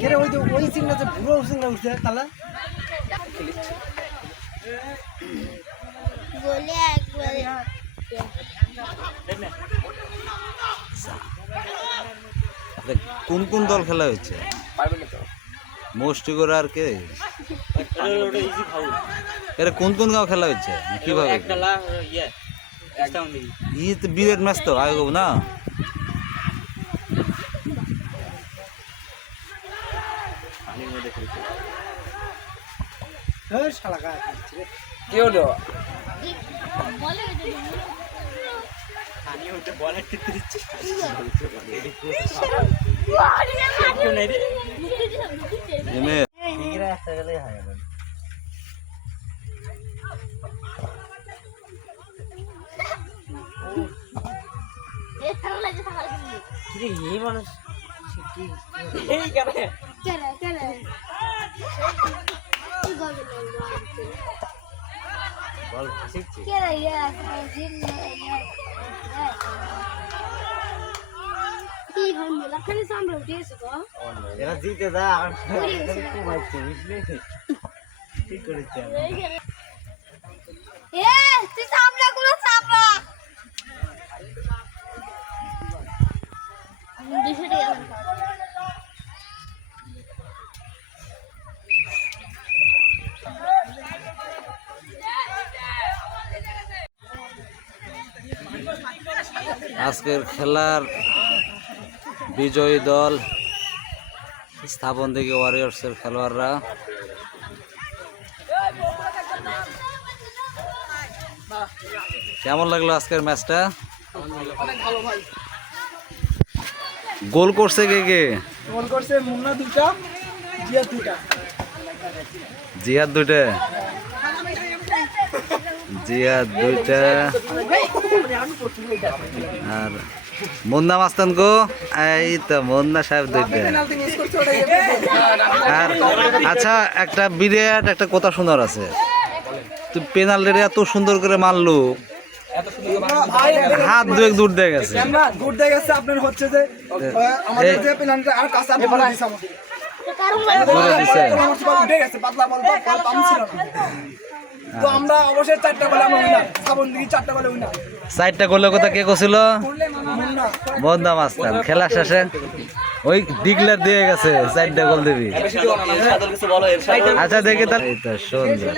কেরে ওই তো ওই সিংটা যে বুড়ো সিংটা উঠছে তাহলে? বলে একবারে কোন কোন দল খেলা হয়েছে? মোস্টি করে আর কে? এরা কোন কোন গাঁও খেলা হচ্ছে কীভাবে? ই তো বিরাট ম্যাচ তো আগে না? হ্যাঁ শালা গায়ে দিচ্ছে রে। কি হলো বলে এমে এগুলা একটা গেলেই হয় এই মানুষ? এই কেন এরা জিতে যা কি করেছে তুই সামনে গুলো সামনে আজকের খেলার বিজয়ী দল স্থাপন থেকে ওয়ারিয়ার্সের খেলোয়াড়রা। কেমন লাগল আজকের ম্যাচটা? গোল করছে কে কে? গোল করছে মুন্না দুটা জিয়া দুটা জিহাদ দুইটা। জিহাদ দুইটা। আর মুন্না মাস্তান গো এই তো মুন্না সাহেব দুইটা। আর আচ্ছা একটা বিরাট একটা কথা শোনার আছে। তুই পেনাল্টি এত সুন্দর করে মারলো। হাত দুয়েক দূর দিয়ে গেছে। দূর দিয়ে গেছে আপনার হচ্ছে যে আমাদের। যে পেনাল্টি আর বলে দিছে তো আমরা অবশ্যই চারটা বলে আমরা উইনার শ্রাবণ দিকে চারটা বলে উইনার সাইডটা করলে কথা কে করছিল বন্দা মাস্তান খেলা শেষে ওই ডিগলার দিয়ে গেছে চারটা গোল দিবি। আচ্ছা দেখি তার সুন্দর।